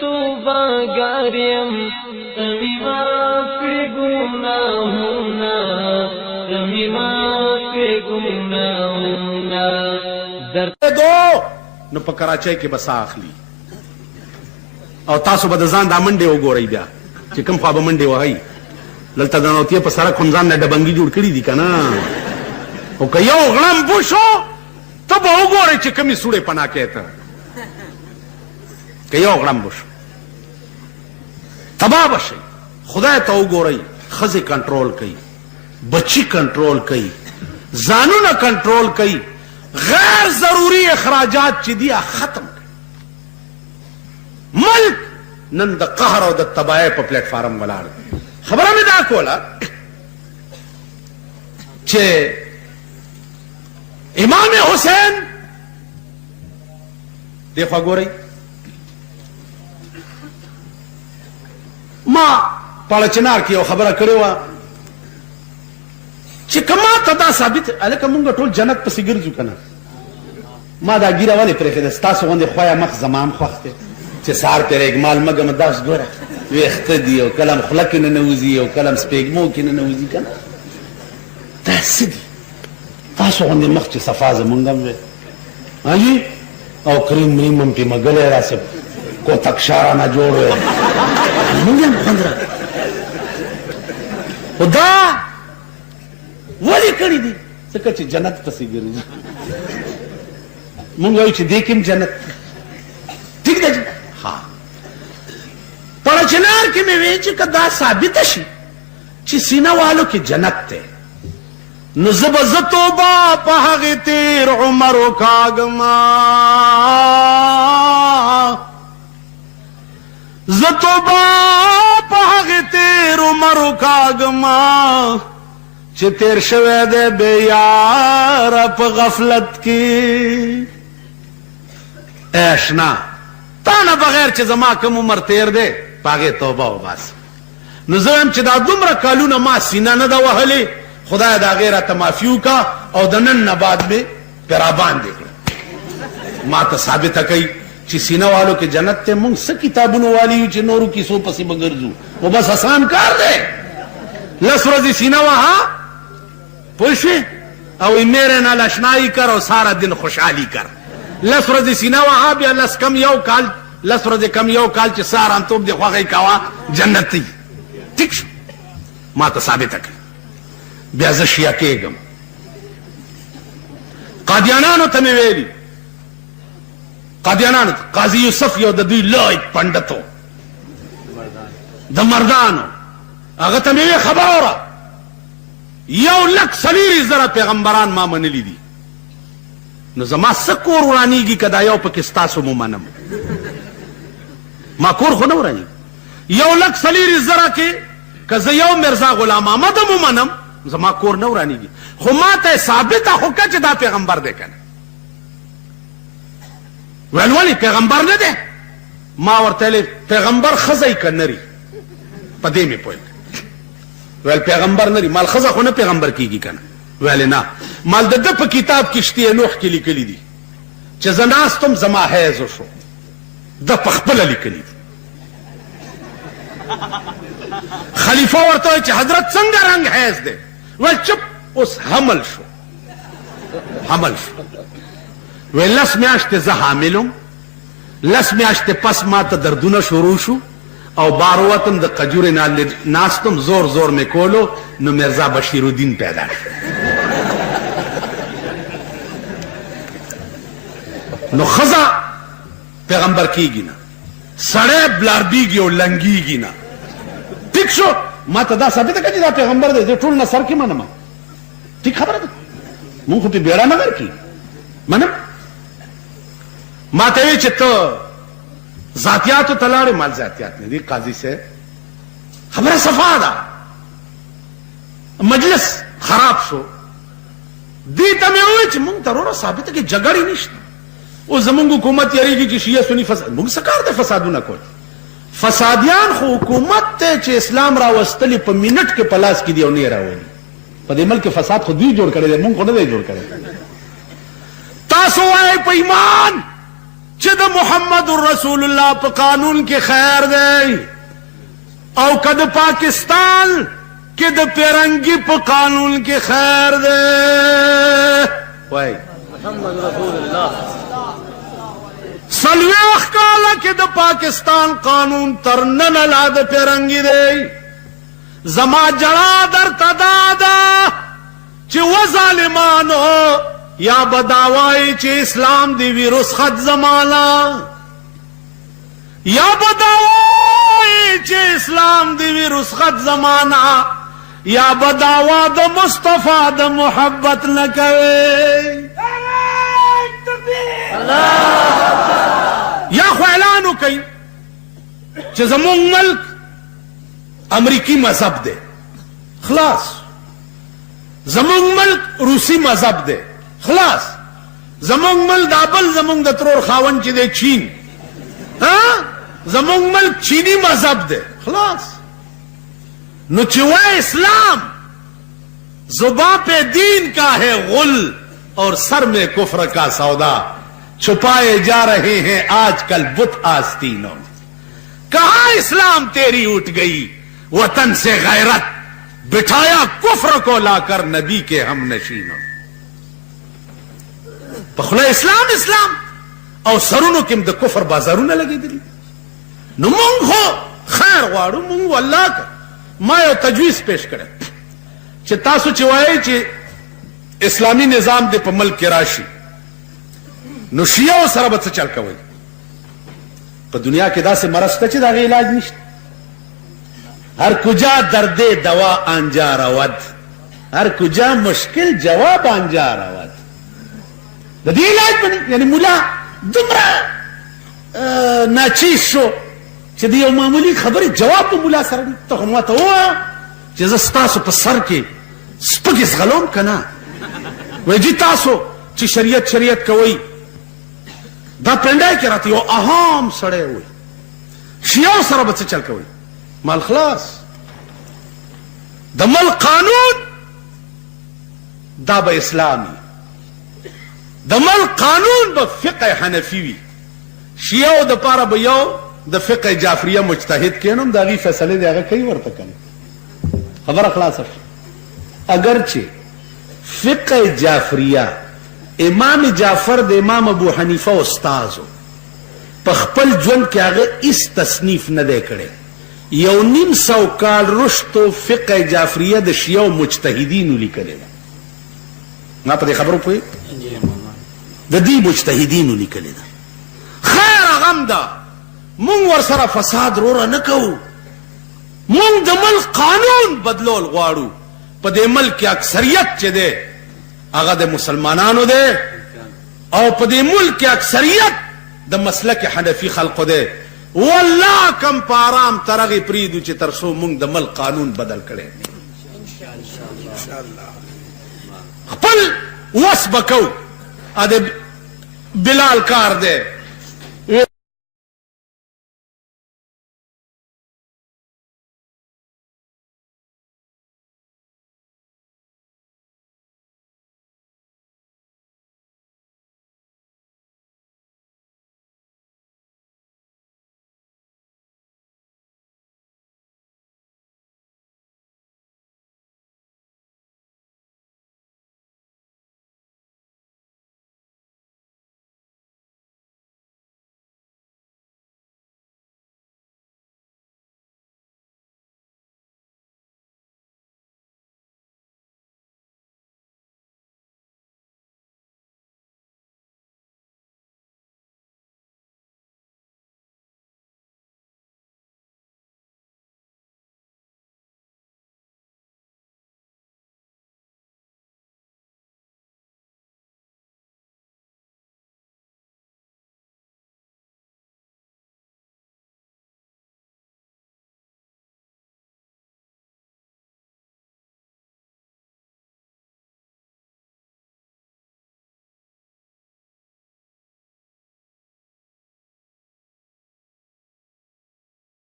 توباګاریم تمی معاف ګناهونه تمی معاف ګناهونه درته دو نو په کراچۍ کې بسا اخلي او تاسو به د ځان دا منډې وګورئ بیا چې کوم خوا به منډې وهئ دلته د نوتیې په سړک هم ځان نه ډبنګي جوړ کړي دي که نه خو که یو غړم بوشو ته به وګورئ چې کومې سوړې پناه کې ته که یو غړم بوشو تباه به شئ خدای ته وګورئ ښځې کنټرول کوي بچی کنټرول کوي ځانونه کنټرول کوي غیر ضروری اخراجات چې دي ختم کړي ملک نن د قهر او د تباہی په پلیټ فارم ولاړ خبره مې دا کوله چې امام حسین دیخوا ګورئ ما پاړچنار کې یو خبره کړې وه چې که ما ته دا ثابت هلکه مونږ ټول جنت پسې ګرځو که نه ما دا ګیره ولې پرېښېده ستاسو غوندې خویه مخ زما هم خوښ دی چې سهار پرې اګمال مه ګمه داس ګوره ویښته دي او کله هم خوله کې ننوځي او کله هم سپېږمو کې ننوځي که نه دا څه دي تاسو غوندې مخ چې صفا زمونږ هم وی حاجي او کریم مریم هم پې مګلی راسې کوتک شارانه جوړ وی مونږ هم خوند را خو دا ولې کړي دي ځکه چې جنت پسې ګرځي مونږ وایو چې دې کې هم جنت ټیک ده ها پړچنار کې مې وی چې که دا ثابته شي چې سینه والو کې جنت دی نو زه به زه توبه په هغې تېر عمر وکاږمه زه توبه په هغې تېر عمر وکاږمه چې تیر شوی دی بے یاره په غفلت کې اشنا تا نه بغیر چې زما کوم عمر تیر دی په هغې توبه وباسم نو زه وایم چې دا دومره کالونه ما سینه نه ده وهلې خدای د هغې راته معافي وکړه او د نن نه بعد مې پرې راباندې کړه ما ته ثابته کوي چې سینه والو کې جنت دی مونږ څه کتابونو والي یو چې نورو کیسو پسې به ګرځو خو بس آسان کار دی لس ورځې سینه وها پوه شوې او میرے نال اشنائی کر او سارا دن خوشحالی کر لس ورځې سینه وها بیا لس ورځې کم یو کال چې سه ارامتوب دې خوښۍ کوه جنت دی ټیک شو ما ته ثابته کړه بیا زه شیعه کېږم قادیانانو ته مې ویلي قادیانانو ته قاضي یوسف یو د دوی لوی پنډت و د مردانو هغه ته مې وی خبره وره 1,40,000 پیغمبران ما منلی دي نو زما څه کور ورانیږي که دا یو پکې ستاسو مو منم ما کور خو نه ورانیږي 1,40,000 کې که زه یو مرزا غلام احمد مو منم زما کور نه ورانیږي خو ما ته ثابته خو که چې دا پیغمبر دی که نه ویل ولې پیغمبر نه دی ما ورته ویلې پیغمبر ښځی که نري په دې مې پوه ویل پیغمبر نری مال ښځه خو نه پیغمبر کیږي که نه ویل نه مال د ده په کتاب کې شتې نوح کې لیکلي دي چې زه ناستم زما حیض وشو ده په خپله لیکلي دي خلیفه ورته وایي چې حضرت څنګه رنګ حیض دی ویل چپ اوس حمل شو ویل لس میاشتې زه حامل وم لس میاشتې پس ما ته دردونه شروع شو او باروتم د قجورې ناستم زور زور مې کولو نو مرزا بشیر الدین پیدا شو نو ښځه پیغمبر کیږي نه سړی بلاربیږي او لنګیږي نه ټیک شو ما ته دا ثابته کړه چې دا پیغمبر دی زه ټول نه سر کې منم ټیک خبره ده مونږ خو پې بیړه نه ورکړي منم ما ته وی چې ته ذاتیاتو ته لاړې مال ذاتیات نه دي قاضي صاحب خبره صفا ده مجلس خراب شو دې ته مې وویل چې مونږ ته وروره ثابته کې جګړې نشته او زمونږ حکومت یریږي چې شیعه سني فساد مونږ څه کار دی فسادونه کول فسادیان خو حکومت ته چې اسلام راوستلي په منټ کې په لاس کې دی او نه راولي په دې ملک فساد خو دوی جوړ کړی دی مونږ خو نه دی جوړ کړی تاسو وایئ په ایمان چې د محمد رسول الله په قانون کې خیر دی او کد پاکستان کې د پیرنګي په قانون کې خیر دی وای محمد رسول الله سلویخ کاله کې د پاکستان قانون تر نن لا د پیرنګي دی زما جړا درته دادا چې و ظالمانو یا بداوای چې اسلام دی وی رسخت زمانہ یا بداوای چې اسلام دی وی رسخت زمانہ یا بداوا د مصطفی د محبت نه کوي یا خو اعلان وکړي چې زموږ ملک امریکی مذهب دی خلاص زموږ ملک روسی مذهب دی خلاص زموږ ملک دابل زموږ د ترور خاون چې دی چین زموږ ملک چینی مذهب دی خلاص نو چې وای اسلام زباں پہ دین کا ہے غل اور سر میں کفر کا سودا چھپائے جا رہے ہیں آج کل بت آستینوں کہاں اسلام تیری اٹھ گئی وطن سے غیرت بٹھایا کفر کو لا کر نبی کے ہم نشینوں پخلا اسلام اسلام او سرونو کم د کفر بازارونه لګیدلی نو مونږ خو خیر غواړو مونږ والله ما یو تجویز پیش کړی چې تاسو چې وایي چې اسلامی نظام د په ملک کې راشي نو شیعو سره به څه چل کوئ په دنیا کې داسې مرض شته چې د هغې علاج نشته هر کجا درد دوا آنجا رود هر کجا مشکل جواب آنجا رود د دې علاج بني یعنی مولا دومره ناچیز شو چې د یو معمولی خبرې جواب په مولا سره دی ته خو ماته ووایه چې زه ستاسو په سر کې سپږې زغلوم که نه وایي جي تاسو چې شریعت کوئ دا پنډای کې راته یو اهم سړی وایي شیعو سره به څه چل کوئ مال خلاص د ملک قانون دا به اسلامي د ملک قانون به فقه حنفي وي شیعو د پاره به یو د فقه جعفریه مجتهد کینم د هغې فیصلې د هغه کوي ورته کنه خبره خلاصه اگرچه فقه جعفریه امام جعفر د امام ابو حنیفه استازو په خپل ژوند کې هغه هیڅ تصنیف نه دی کړی 1.5 کال رشتو فقه جعفریه د شیعو مجتهدینو لیکلې ده ما په دې خبرو پوهېږئ د دې مجتهدینو لیکلې ده خیر غم ده مونږ ورسره فساد روره نه کوو مونږ د ملک قانون بدلول غواړو په دې ملک کې اکثریت چې دی هغه د مسلمانانو دی او په دې ملک کې اکثریت د مسلک حنفي خلقو دی والله کم په آرام ترغې پرېږدو چې تر څو مونږ د ملک قانون بدل کړی خپل وس به کوو د بلال کار دی